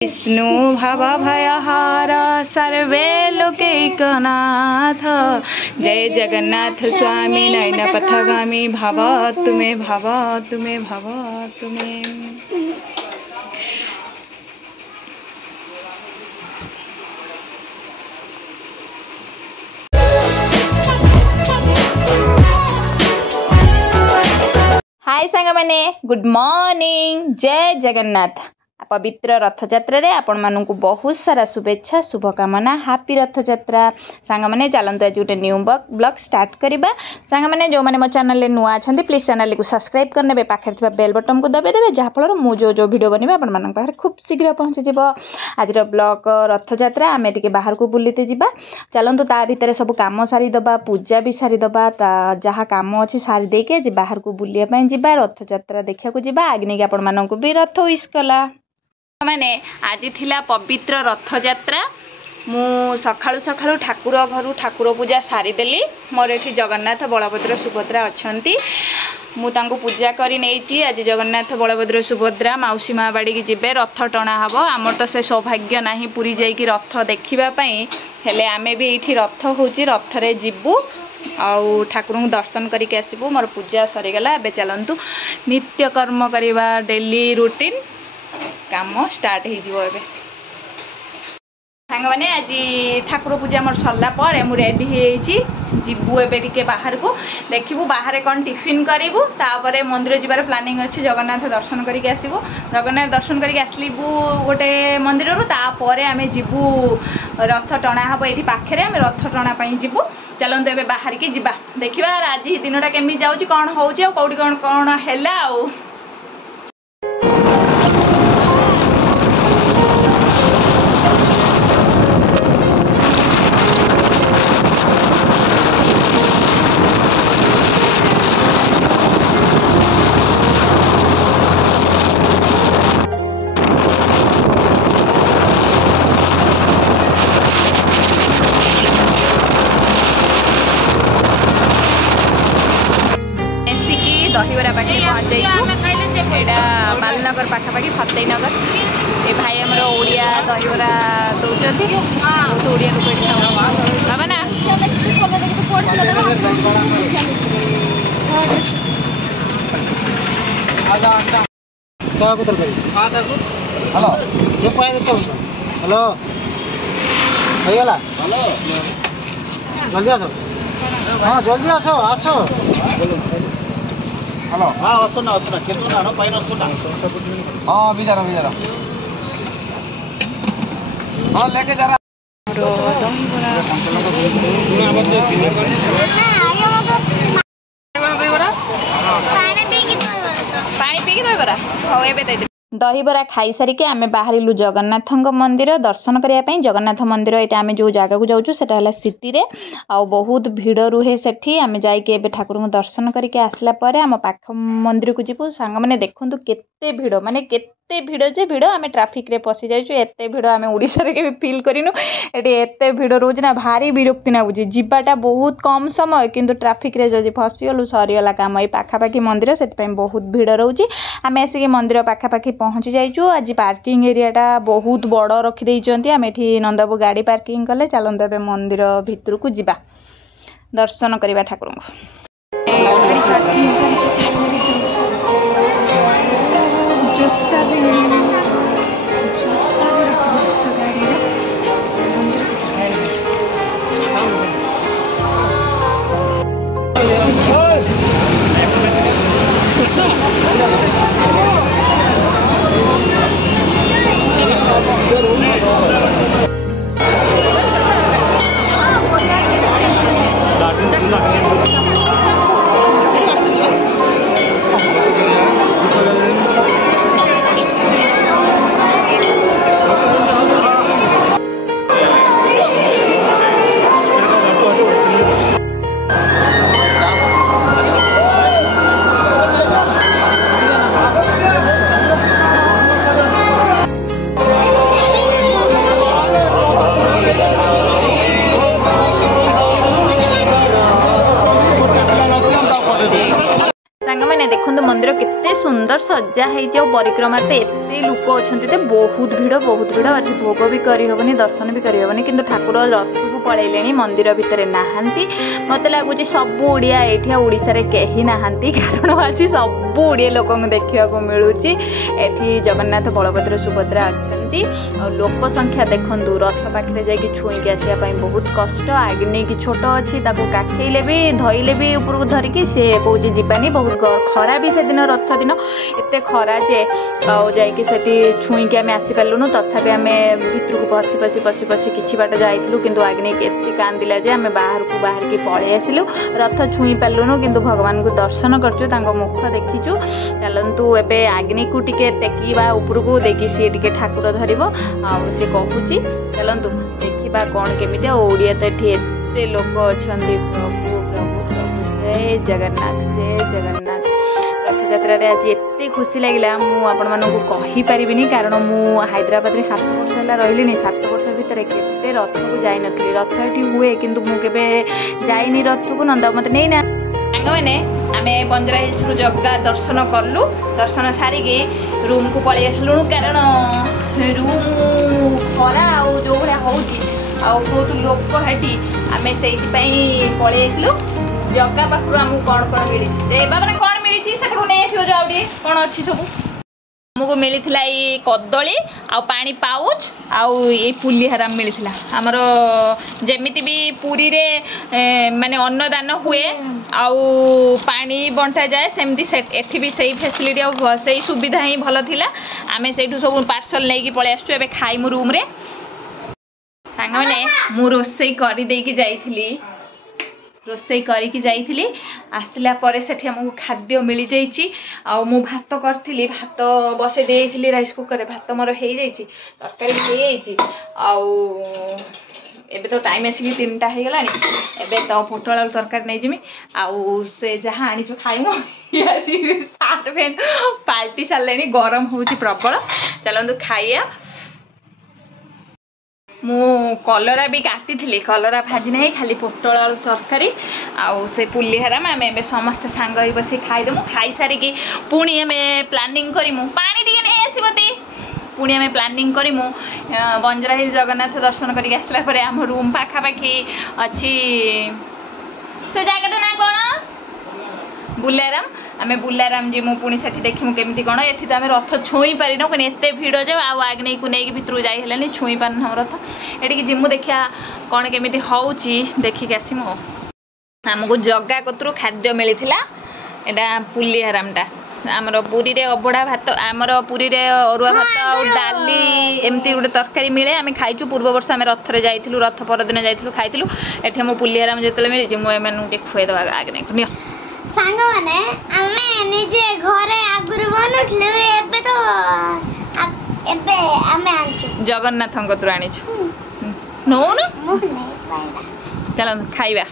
विष्णु भव भयहार सर्वे लोकैकनाथ जय जगन्नाथ स्वामी नयन पथगामी भव तुमे भव तुमे भव तुमे। हाय सांग मैंने गुड मॉर्निंग जय जगन्नाथ। पवित्र रथयात्रा रे आपण मानू बहुत सारा शुभेच्छा शुभकामना हैप्पी रथयात्रा। सांग मैंने चलते आज गोटे न्यू ब्लॉग स्टार्ट करवा। सांग मैंने जो मैंने मो चैनल नुआ अच्छा प्लीज चैनल को सब्सक्राइब करने पाखे बेल बटन को दबाई देवे जहाँफल मु जो वीडियो बनवा आप खूब शीघ्र पहुँची आज ब्लॉग रथयात्रा आम टे बाहर को बुलते जावा। चलतु ता भितर सब कम सारीदे पूजा भी सारीदे जहाँ कम अच्छी सारीदे आज बाहर को बुलायापी जा रथयात्रा देखा जावा आगे नहीं आपण भी रथ विश कला मैंने आज थिला पवित्र रथयात्रा। मु सखाळु सखाळु ठाकुर घर ठाकुर पूजा सारीदेली। मोर एठी जगन्नाथ बलभद्र सुभद्रा अछंती मु तांको पूजा करी नेची। आज जगन्नाथ बलभद्र सुभद्रा मौसी माँ बाड़ी की जिबे रथ टणा हबो। आमर तो से सौभाग्य नाही पुरी जाइकी रथ देखिबा पई हेले आमे भी एठी रथ होची रथ रे जिबू आउ ठाकुर को दर्शन करके आसबू। मोर पूजा सरीगला एबे चलंतु नित्य कर्म करवा डेली रूटीन काम स्टार्ट हो सांग मैंने आज ठाकुर पूजा मोर सरला पर मु रेडी जीवु एबे टिके बाहर को देखिबू बाहर कौन टिफिन करूँ तापर मंदिर जीवार प्लानिंग अच्छी जगन्नाथ दर्शन करके आसबू। जगन्नाथ दर्शन करके आसलू गोटे मंदिर तापर आम जीवु रथ टणा हम ये पाखे आम रथ टणा जीवु। चलते एबे बाहर की जीवा देखा आज दिनटा केमी जाऊँ कौन हो कौटी कौन कौन है। दहीबरा पाखे पहुँच जाइए बालनगर पाखापाखि फतेहनगर ये भाई आमर ओडिया दहीबरा दौरान बहुत ओडिया लोग बाबा ना हेलो जल्दी आसो। हाँ जल्दी आसो आसो। हेलो हाँ वस्तुना वस्तुना कितना पैन वस्तुना हाँ बिचारा बिचारा हाँ लेके जा रहा पानी पी दहीबरा हाँ ए दहीबरा खाई सारिके आमे बाहरिलु जगन्नाथ मंदिर दर्शन करने। जगन्नाथ मंदिर यहाँ आम जो जगह को जाऊँ सेटा सिटी रे आ बहुत भीड़ रुहे सेठी आमे जाइके एबे ठाकुर को दर्शन करके आसला परे आम पाख मंदिर को जीवु। सांग मैंने देखु केते भीड़ माने केते भीड़ जे भीड़ आम ट्राफिक रे पसी जाइछु एते भीड़ आम ओडिसा रे केबे फील करिनु। एटी एते भीड़ रोज ना भारी विरक्ति नागुची जीवाटा बहुत कम समय किंतु ट्राफिक रे जदि फसीगलु सरीगला काम। ये पाखापाखि मंदिर से बहुत भीड़ रोचे आम आसिक मंदिर पाखापाखि पहुँची जाइछु। आज पार्किंग एरियाटा बहुत बड़ रखिदेइचंती आम एठी नंदबू गाड़ी पार्किंग कले। चलते एबे मंदिर भितर को जिबा दर्शन करवा ठाकुर को। देखो मंदिर केते सुंदर सजा है परिक्रमा एते ଏତେ ଲୋକ ଅଛନ୍ତି ଯେ ବହୁତ ଭିଡ଼ ଏଠି ଭୋଗ ବି କରିହେବନି ଦର୍ଶନ ବି କରିହେବନି କିନ୍ତୁ ଠାକୁର ରଥକୁ ପଳେଇଲେଣି ମନ୍ଦିର ଭିତରେ ନାହାନ୍ତି ମୋତେ ଲାଗୁଛି ସବୁ ଓଡ଼ିଆ ଏଇଠି ଆଉ ଓଡ଼ିଶାରେ କେହି ନାହାନ୍ତି କାରଣ ଆଜି ସବୁ ଓଡ଼ିଆ ଲୋକଙ୍କୁ ଦେଖିବାକୁ ମିଳୁଛି ଏଠି ଜଗନ୍ନାଥ ବଳଭଦ୍ର ସୁଭଦ୍ରା ଅଛନ୍ତି ଆଉ ଲୋକ ସଂଖ୍ୟା ଦେଖନ୍ତୁ ରଥ ପାଖରେ ଯାଇକି ଛୁଇଁକି ଆସିବା ପାଇଁ ବହୁତ କଷ୍ଟ ଆଗ୍ନେଇକି ଛୋଟ ଅଛି ତାକୁ କାଖେଇଲେ ବି ଧଇଲେ ବି ଉପରକୁ ଧରିକି ସେ କହୁଛି ଯିବାନି ବହୁତ ଖରା ବି ସେଦିନ ରଥ ଦିନ ଏତେ ଖରା ଯେ ଆଉ ଯାଇକି ସେଠି ଛୁଇଁକି ଆମେ ଆସିପାରିଲୁନୁ ତଥାପି ଆମେ ଭିତରକୁ ପଶି କିଛି ବାଟ ଯାଇଥିଲୁ କିନ୍ତୁ ଆଗ୍ନେଇକି ଏତେ କାନ୍ଦିଲା ଯେ ଆମେ ବାହାରିକି ପଳେଇ ଆସିଲୁ ରଥ ଛୁଇଁ ପାରିଲୁନୁ କିନ୍ତୁ ଭଗବାନଙ୍କୁ ଦର୍ଶନ କରୁଛୁ ତାଙ୍କ ମୁଖ ଦେଖିଛୁ ଚାଲନ୍ତୁ ଏବେ ଆଗ୍ନେଇକୁ ଟିକେ ଟେକିବା ଉପରକୁ ଦେଇକି ସିଏ ଟିକେ ଠାକୁର ଧରିବ ଆଉ ସେ କହୁଛି ଚାଲନ୍ତୁ ଦେଖିବା କ'ଣ କେମିତି ଆଉ ଓଡ଼ିଆ ତ ଏଠି ଏତେ ଲୋକ ଅଛନ୍ତି ପ୍ରଭୁ ଜୟ ଜଗନ୍ନାଥ ରଥଯାତ୍ରାରେ ଆଜି ଏତେ ଖୁସି ଲାଗିଲା ମୁଁ ଆପଣମାନଙ୍କୁ କହିପାରିବିନି କାରଣ ମୁଁ ହାଇଦ୍ରାବାଦରେ 7 ବର୍ଷ ହେଲା ରହିଲିଣି 7 ବର୍ଷ ଭିତରେ କେବେ ରଥକୁ ଯାଇନଥିଲି ରଥ ଏଠି ହୁଏ କିନ୍ତୁ ମୁଁ କେବେ ଯାଇନି ରଥକୁ ନନ୍ଦା ମୋତେ ନେଇନା ସାଙ୍ଗମାନେ ଆମେ ବଞ୍ଜରା ହିଲ୍ସରୁ ଜଗା ଦର୍ଶନ କଲୁ ଦର୍ଶନ ସାରିକି ରୁମ୍କୁ ପଳେଇ ଆସିଲୁଣୁ କାରଣ ରୁମ୍ ଖରା ଆଉ ଯେଉଁ ଭଳିଆ ହେଉଛି ଆଉ ବହୁତ ଲୋକ ହେଠି ଆମେ ସେଇଥିପାଇଁ ପଳେଇ ଆସିଲୁ ଜଗା ପାଖରୁ ଆମକୁ କ'ଣ ମିଳିଛି ବାବାରେ କ'ଣ ମିଳିଛି ସେଠୁ ନେଇ ଆସିବ ଯେ ଆଉ ଟିକେ କ'ଣ ଅଛି ସବୁ ଆମକୁ ମିଳିଥିଲା ଏଇ କଦଳୀ ଆଉ ପାଣି ପାଉଚ୍ ଆଉ ଏଇ ପୁଲିହାରାମ ମିଳିଥିଲା ଆମର ଯେମିତି ବି ପୁରୀରେ ମାନେ ଅନ୍ନଦାନ ହୁଏ ଆଉ ପାଣି ବଣ୍ଟାଯାଏ ସେମିତି ଏଠି ବି ସେଇ ଫ୍ୟାସିଲିଟି ଆଉ ସେଇ ସୁବିଧା ହିଁ ଭଲ ଥିଲା ଆମେ ସେଇଠୁ ସବୁ ପାର୍ସଲ ନେଇକି ପଳେଇ ଆସିଛୁ ଏବେ ଖାଇମୁ ରୁମ୍ରେ ସାଙ୍ଗମାନେ ମୁଁ ରୋଷେଇ କରିକି ଯାଇଥିଲି ଆସିଲା ପରେ ସେଠି ଆମକୁ ଖାଦ୍ୟ ମିଳିଯାଇଛି ଆଉ ମୁଁ ଭାତ କରିଥିଲି ଭାତ ବସେଇ ଦେଇଥିଲି ରାଇସ୍ କୁକରରେ ଭାତ ମୋର ହେଇଯାଇଛି ତରକାରୀ ହେଇଯାଇଛି ଆଉ ଏବେ ତ ଟାଇମ୍ ଆସିକି 3ଟା ହେଇଗଲାଣି ଏବେ ତ ପୋଟଳ ଆଳୁ ତରକାରୀ ନେଇଯିମି ଆଉ ସେ ଯାହା ଆଣିଛୁ ଖାଇମୁ ଆସିକି ସାର୍ଟ ପ୍ୟାଣ୍ଟ ପାଲଟି ସାରିଲେଣି ଗରମ ହେଉଛି ପ୍ରବଳ ଚାଲନ୍ତୁ ଖାଇବା ମୁଁ କଲରା ବି କାଟିଥିଲି କଲରା ଭାଜି ନାହିଁ ଖାଲି ପୋଟଳ ଆଳୁ ତରକାରୀ ଆଉ ସେ ପୁଲିହାରାମ ଆମେ ଏବେ ସମସ୍ତେ ସାଙ୍ଗ ହେଇ ବସି ଖାଇଦେମୁ ଖାଇସାରିକି ପୁଣି ଆମେ ପ୍ଲାନିଂ କରିମୁ ପାଣି ଟିକେ ନେଇ ଆସିବତି ପୁଣି ଆମେ ପ୍ଲାନିଂ କରିମୁ ବଞ୍ଜରା ହିଲ୍ ଜଗନ୍ନାଥ ଦର୍ଶନ କରିକି ଆସିଲା ପରେ ଆମ ରୁମ୍ ପାଖାପାଖି ଅଛି ସେ ଜାଗାଟା ନା କ'ଣ ବୁଲାରାମ ଆମେ ବୁଲାରାମ ଯିମୁ ପୁଣି ସେଠି ଦେଖିମୁ କେମିତି କ'ଣ ଏଠି ତ ଆମେ ରଥ ଛୁଇଁ ପାରିନୁ କିନ୍ତୁ ଏତେ ଭିଡ଼ ଯେ ଆଉ ଆଗ୍ନେଇକୁ ନେଇକି ଭିତରକୁ ଯାଇ ହେଲାନି ଛୁଇଁ ପାରିନୁ ଆମ ରଥ ଏଠିକି ଯିମୁ ଦେଖିବା କ'ଣ କେମିତି ହେଉଛି ଦେଖିକି ଆସିମୁ ଆମକୁ ଜଗା କତରୁ ଖାଦ୍ୟ ମିଳିଥିଲା ଏଇଟା ପୁଲିହାରାମଟା ଆମର ପୁରୀରେ ଅବଢ଼ା ଭାତ ଆମର ପୁରୀରେ ଅରୁଆ ଭାତ ଆଉ ଡାଲି ଏମିତି ଗୋଟେ ତରକାରୀ ମିଳେ ଆମେ ଖାଇଛୁ ପୂର୍ବ ବର୍ଷ ଆମେ ରଥରେ ଯାଇଥିଲୁ ରଥ ପରଦିନ ଯାଇଥିଲୁ ଖାଇଥିଲୁ ଏଠି ଆମ ପୁଲିହାରାମ ଯେତେବେଳେ ମିଳିଛି ମୁଁ ଏମାନଙ୍କୁ ଟିକେ ଖୁଆଇଦେବା ଆଗ୍ନେଇକୁ ନିଅ ସାଙ୍ଗମାନେ ଆମେ ନିଜେ ଘରେ ଆଗରୁ ବନଉଥିଲୁ ଏବେ ଆମେ ଆଣିଛୁ ଜଗନ୍ନାଥଙ୍କ କତରୁ ଆଣିଛୁ ନଉନ ଚାଲନ୍ତୁ ଖାଇବା